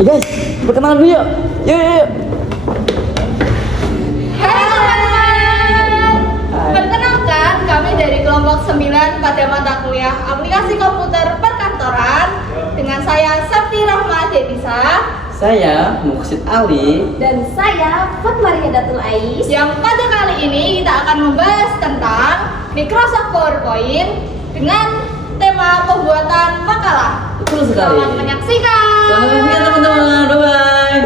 Ya guys, perkenalan dulu yuk. Yuk. Hai teman-teman. Perkenalkan, kami dari kelompok 9 pada mata kuliah Aplikasi Komputer Perkantoran dengan saya Sabti Rahma Denisa, Saya Muksid Ali. Dan saya Fatmaria Datul Ais. yang pada kali ini kita akan membahas tentang Microsoft PowerPoint dengan tema pembuatan makalah. Betul sekali. Selamat menyaksikan. Selamat menyaksikan teman-teman. Bye-bye.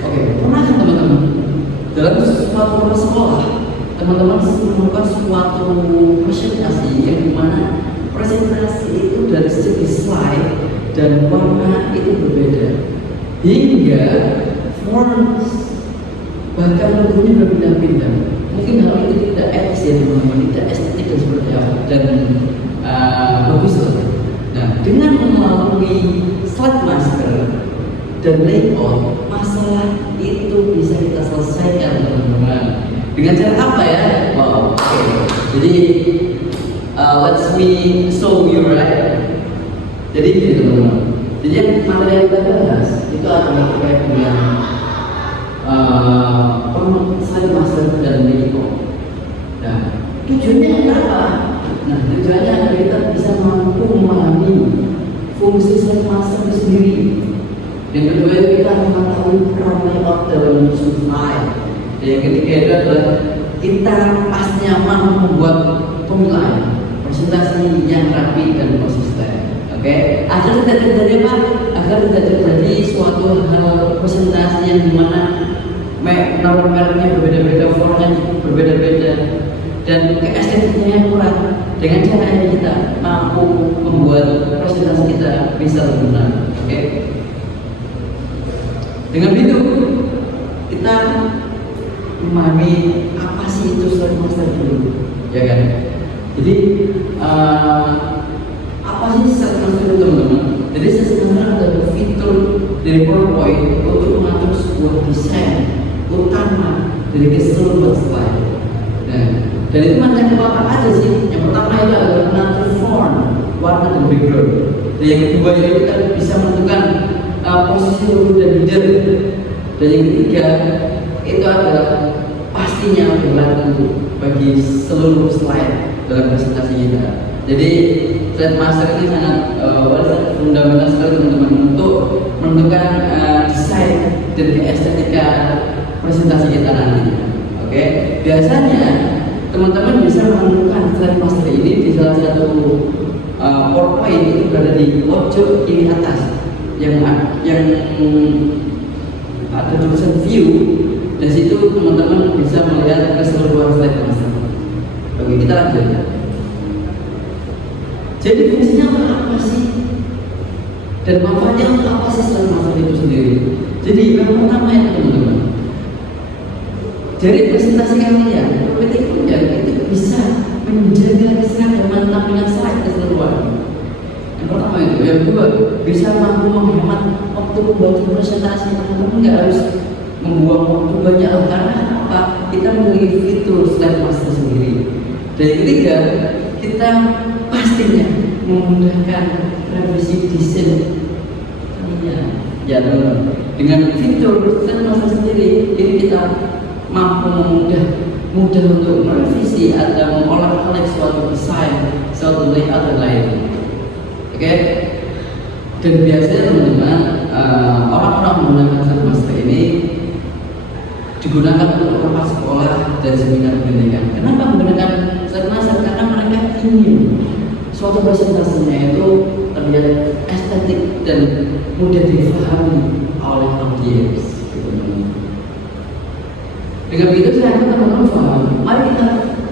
Oke, pernah kan teman-teman dalam suatu sekolah teman-teman menemukan suatu presentasi yang dimana presentasi itu dari segi slide dan warna itu berbeda hingga font bahkan bentuknya berpindah-pindah. Mungkin hal itu tidak etis ya teman-teman, tidak estetik dan seperti apa dan bagus lah. Nah, dengan melalui slide master dan layout, masalah itu bisa kita selesaikan teman-teman. Dengan cara apa ya? Wow, oke. Jadi let's me show you right. Jadi gini teman-teman. Jadi yang materi yang kita bahas itu adalah terkait dengan slide master dan layout. Nah, tujuannya apa? Nah, tujuannya agar kita bisa mampu memahami fungsi slide master itu sendiri. Yang kedua itu kita mengetahui peran layout dalam slide. Dan yang ketiga itu adalah kita pastinya mampu membuat pemilihan presentasi yang rapi dan konsisten. Oke, agar tidak terjadi apa? Agar tidak terjadi suatu hal presentasi yang dimana nomor mereknya berbeda-beda, fontnya berbeda-beda, dan keestetiknya kurang. Dengan cara ini kita mampu membuat presentasi kita bisa lebih benar. Oke. Dengan begitu kita memahami apa sih itu slide master dulu, ya kan? Jadi apa sih slide master itu teman-teman? Jadi slide master adalah fitur dari PowerPoint untuk mengatur sebuah desain utama dari keseluruhan slide. Nah, dan itu macam apa aja sih? Yang pertama itu adalah mengatur font, warna dan background. Dan yang kedua itu kita bisa menentukan posisi logo dan header. Dan yang ketiga itu adalah pastinya berlaku bagi seluruh slide dalam presentasi kita. Jadi slide master ini sangat fundamental sekali teman-teman untuk menentukan desain dan estetika presentasi kita nanti. Oke, biasanya teman-teman bisa menemukan slide master ini di salah satu PowerPoint itu berada di pojok kiri atas yang ada tulisan view. Dari situ teman-teman bisa melihat keseluruhan slide master. Oke, kita lanjut. Jadi fungsinya apa sih? Dan manfaatnya untuk apa sih slide master itu sendiri? Jadi yang pertama ya teman-teman, dari presentasi kalian, PPT kalian itu bisa menjaga keseragaman tampilan slide keseluruhan. Yang pertama itu, yang kedua bisa mampu menghemat waktu membuat presentasi. Teman-teman nggak harus membuang waktu banyak karena apa? Kita memiliki fitur slide master sendiri. Dan yang ketiga, kita pastinya memudahkan revisi desain. Ya teman-teman, dengan fitur slide master sendiri ini kita mampu mudah untuk merevisi atau mengolah-olah suatu desain, suatu layout dan lain. Oke. Dan biasanya teman-teman orang-orang menggunakan slide master ini digunakan untuk rapat sekolah dan seminar pendidikan. Kenapa menggunakan slide master? Karena mereka ingin suatu presentasinya itu terlihat estetik dan mudah difahami oleh audiens. Dengan begitu saya akan teman-teman paham. Mari kita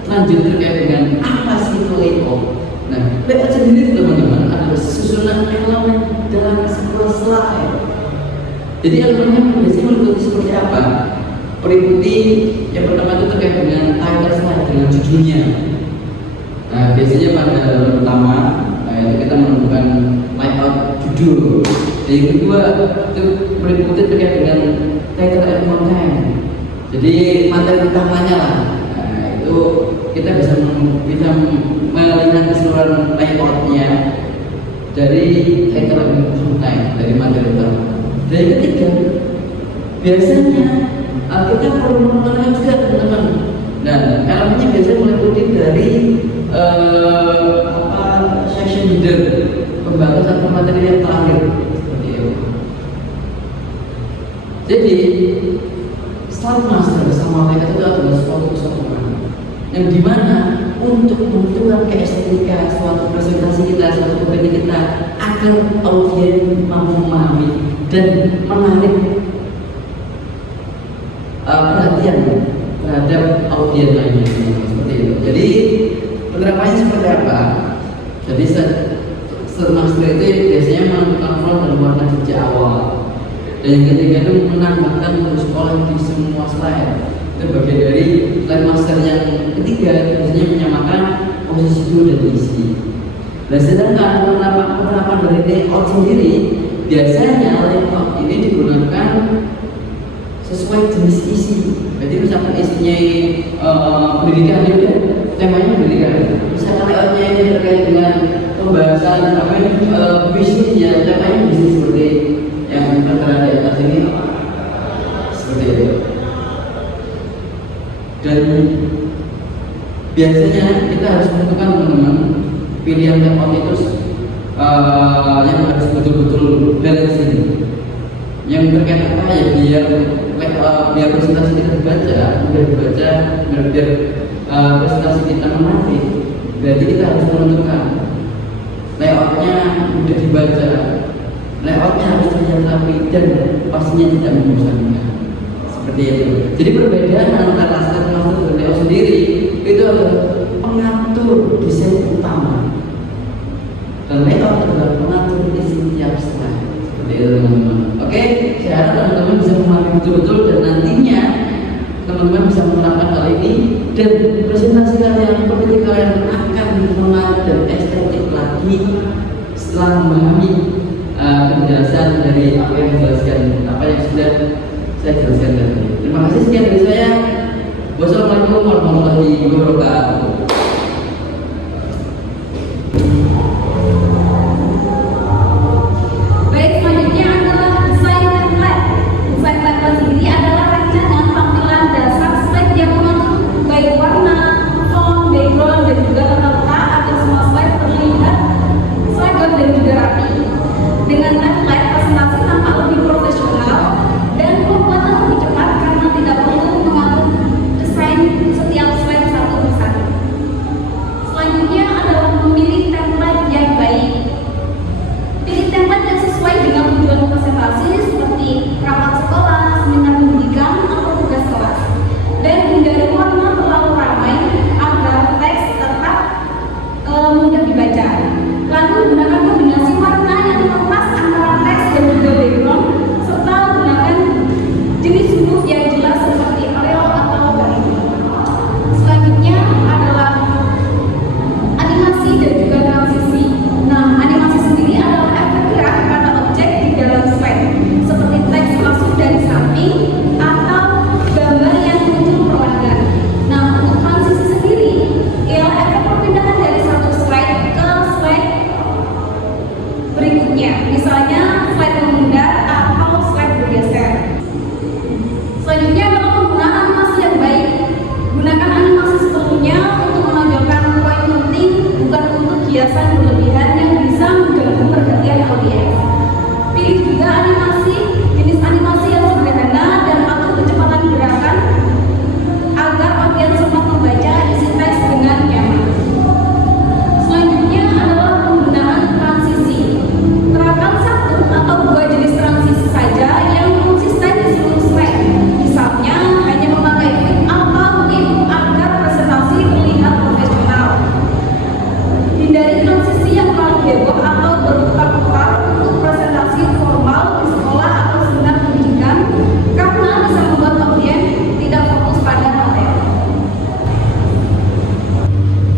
lanjut terkait dengan apa sih itu layout. Nah, layout sendiri teman-teman adalah susunan elemen dalam sebuah slide. Jadi elemennya biasanya meliputi seperti apa? Meliputi yang pertama itu terkait dengan title slide, dengan judulnya. Nah, biasanya pada pertama itu kita menemukan layout judul. Dan yang kedua itu meliputi terkait dengan title and content. Jadi materi utamanya lah. Nah, itu untuk kita bisa melihat keseluruhan layoutnya dari title and content dari materi utama. Dan yang ketiga, biasanya kita perlu mengenal juga teman-teman. Dan elemennya biasanya meliputi dari session leader, pembahasan atau materi yang terakhir seperti itu. Jadi Slide Master bersama mereka itu adalah suatu kesatuan yang dimana untuk menentukan keestetika suatu presentasi kita, suatu PPT kita agar audiens mampu memahami dan menarik perhatian terhadap audiens lainnya seperti itu. Jadi penerapannya seperti apa? Jadi Slide Master itu biasanya menentukan flow dan warna sejak awal. Dan yang ketiga itu menambahkan untuk sekolah di semua slide. Itu bagian dari Slide Master yang ketiga, biasanya menyamakan posisi dulu dan isi. Dan sedangkan penerapan dari layout sendiri, biasanya layout ini digunakan sesuai jenis isi. Jadi misalkan isinya pendidikan, ya temanya pendidikan. Misalkan layoutnya ini terkait dengan pembahasan bisnis, ya temanya bisnis seperti yang tertera di atas ini seperti itu. Dan biasanya kita harus menentukan teman-teman pilihan layout itu yang harus betul-betul balancing. Yang terkait apa ya, biar presentasi kita mudah dibaca, biar presentasi kita menarik. Berarti kita harus menentukan layoutnya mudah dibaca, layoutnya harus terlihat rapi dan pastinya tidak membosankan. Seperti itu. Jadi perbedaan antara Slide Master dan layout sendiri itu adalah pengatur desain utama dan layout adalah pengatur isi tiap slide. Seperti itu teman-teman. Oke, saya harap teman-teman bisa memahami betul-betul dan nantinya teman-teman bisa menerapkan hal ini dan presentasi kalian, PPT kalian akan menarik dan estetik lagi setelah memahami penjelasan dari apa yang sudah saya jelaskan tadi. Terima kasih, sekian dari saya. Wassalamualaikum warahmatullahi wabarakatuh. Baik, selanjutnya adalah desain template. Desain template sendiri adalah rancangan tampilan dasar slide yang mengatur baik warna, font, background, dan juga tata letak agar semua slide terlihat seragam dan juga rapi. Dengan template, presentasi tampak lebih profesional dan pembuatan lebih cepat karena tidak perlu mengatur desain setiap slide satu persatu. Selanjutnya adalah memilih template yang baik. Pilih template yang sesuai dengan tujuan presentasi seperti rapat sekolah, seminar pendidikan, atau tugas kelas. Dan hindari warna terlalu ramai agar teks tetap mudah dibaca. Lalu gunakan kombinasi warna yang pas antara teks dan juga background, serta gunakan jenis huruf yang jelas seperti Arial atau Barito. Selanjutnya adalah animasi dan juga transisi. Nah, animasi sendiri adalah efek gerak pada objek di dalam slide, seperti teks masuk dari samping atau gambar yang muncul perlahan. Nah, untuk transisi sendiri ialah efek perpindahan dari satu slide ke slide berikutnya, misalnya slide menghindar atau slide bergeser. Selanjutnya adalah penggunaan animasi yang baik. Gunakan animasi sepenuhnya untuk menonjolkan poin penting, bukan untuk hiasan berlebihan yang bisa mengganggu perhatian audiens. Pilih juga jenis animasi yang sederhana dan atur kecepatan gerakan agar audiens sempat membaca isi teks dengan nyaman. Selanjutnya adalah penggunaan transisi. Terapkan satu atau dua jenis transisi saja yang konsisten di seluruh slide. Misalnya hanya memakai flip atau tip agar presentasi terlihat profesional. Hindari transisi yang terlalu heboh atau berputar-putar untuk presentasi formal di sekolah atau seminar pendidikan karena bisa membuat audiens tidak fokus pada materi.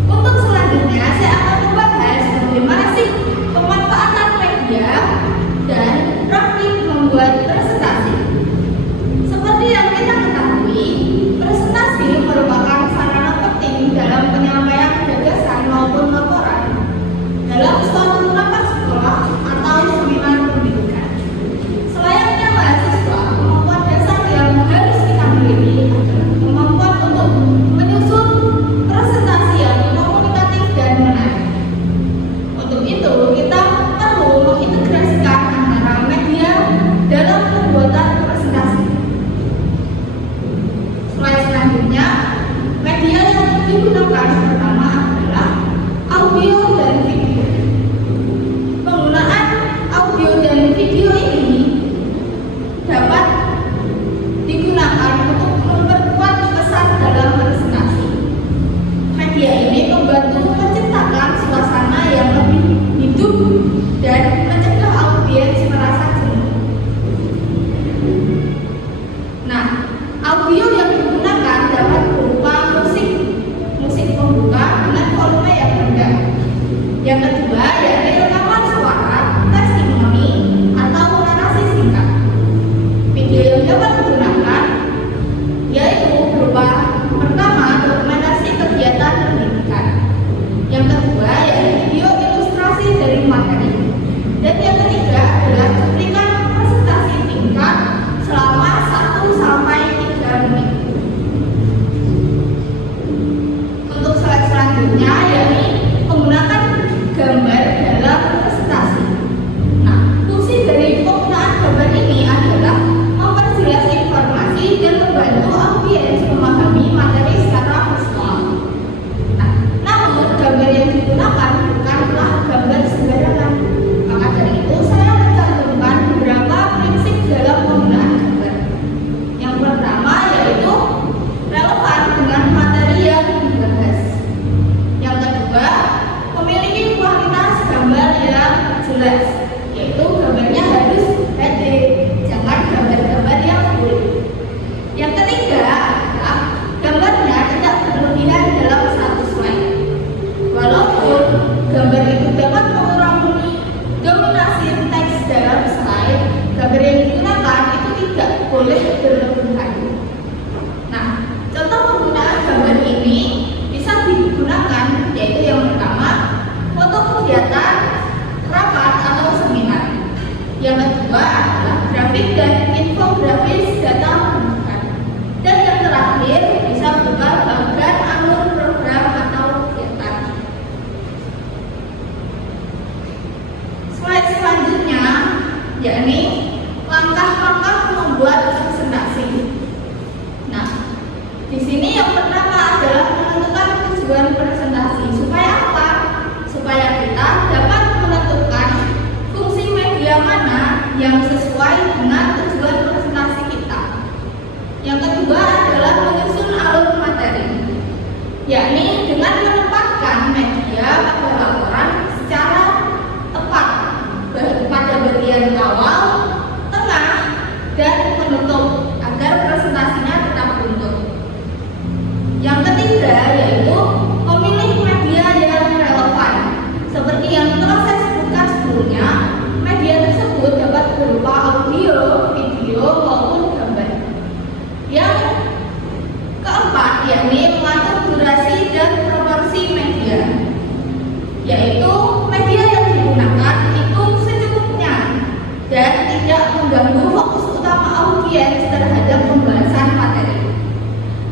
Untuk selanjutnya, saya akan membahas bagaimana sih pemanfaatan media dan praktik membuat presentasi. Seperti yang kita ketahui, presentasi merupakan sarana penting yakni dengan menempatkan media pada laporan secara tepat pada bagian awal, tengah, dan penutup agar presentasinya tetap utuh. Yang ketiga yaitu memilih media yang relevan. Seperti yang telah saya sebutkan sebelumnya, media tersebut dapat berupa audio, video, maupun gambar. Yang keempat yakni mengatur durasi dan proporsi media, yaitu media yang digunakan itu secukupnya dan tidak mengganggu fokus utama audiens terhadap pembahasan materi.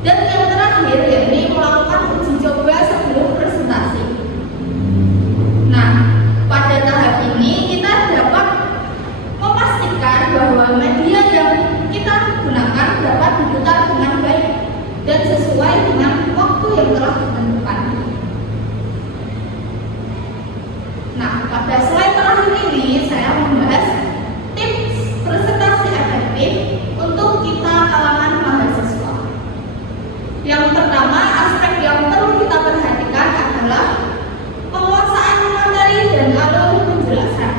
Dan yang terakhir yakni melakukan uji coba sebelum presentasi. Nah, pada tahap ini kita dapat memastikan bahwa media yang kita gunakan dapat diputar dengan baik dan sesuai dengan waktu yang telah ditentukan. Nah, pada slide terakhir ini saya membahas tips presentasi efektif untuk kita kalangan mahasiswa. Yang pertama, aspek yang perlu kita perhatikan adalah penguasaan materi dan alur penjelasan.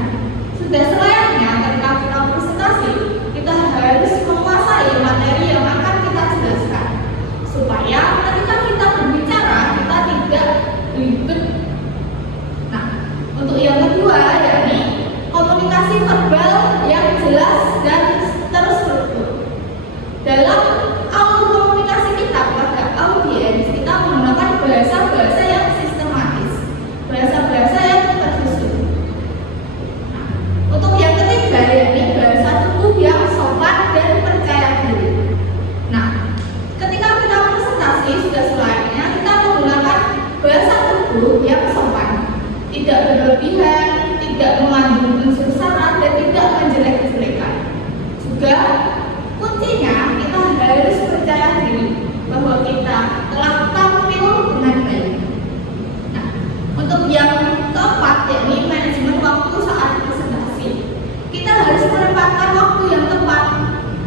Sudah selayaknya ketika kita presentasi, kita harus menguasai materi yang akan kita jelaskan, supaya ketika kita berbicara kita tidak ribet. Nah, untuk yang kedua yakni komunikasi verbal yang jelas dan terstruktur. Dalam alur komunikasi kita kepada audiens, kita menggunakan bahasa-bahasa yang sistematis, bahasa-bahasa yang tersusun. Nah, untuk yang ketiga yakni bahasa tubuh yang sopan dan percaya diri. Nah, ketika kita presentasi sudah selayaknya kita menggunakan bahasa tubuh yang sopan, tidak berlebihan, tidak mengandung unsur sara, dan tidak menjelek-jelekan. Juga kuncinya kita harus percaya diri bahwa kita telah tampil dengan baik. Nah, untuk yang keempat yakni manajemen waktu saat presentasi. Kita harus menempatkan waktu yang tepat.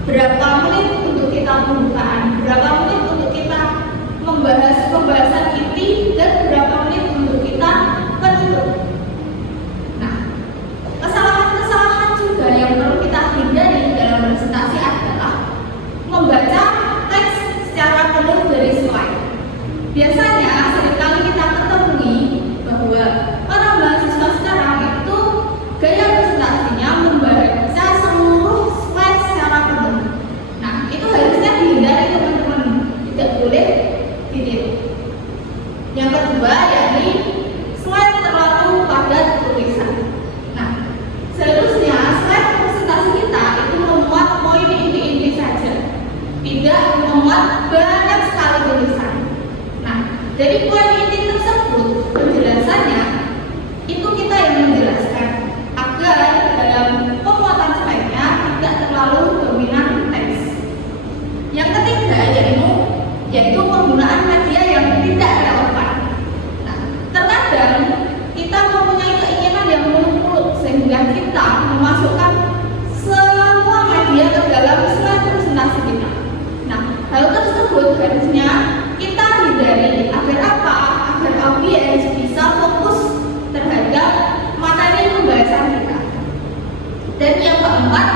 Berapa menit untuk kita pembukaan, berapa menit untuk kita membahas pembahasan inti, dan berapa menit untuk kita penutup. Nah, kesalahan-kesalahan juga yang perlu kita hindari dalam presentasi adalah membaca teks secara penuh dari slide. Biasanya seringkali kita ketemui bahwa para mahasiswa sekarang itu gaya presentasinya membaca seluruh slide secara penuh. Nah, itu harusnya dihindari teman-teman, tidak boleh ditiru. Yang kedua yakni slide terlalu padat tulisan. Nah, seharusnya slide presentasi kita itu memuat poin inti-inti saja, tidak memuat banyak sekali tulisan. Nah, dari poin inti tersebut penjelasannya itu kita yang menjelaskan agar dalam pemuatan slide-nya tidak terlalu dominan teks. Yang ketiga yaitu penggunaan media yang tidak relevan. Nah, terkadang kita mempunyai keinginan yang muluk-muluk sehingga kita memasukkan semua media ke dalam slide presentasi kita. Nah, hal tersebut harusnya kita hindari agar apa? Agar audiens bisa fokus terhadap materi pembahasan kita. Dan yang keempat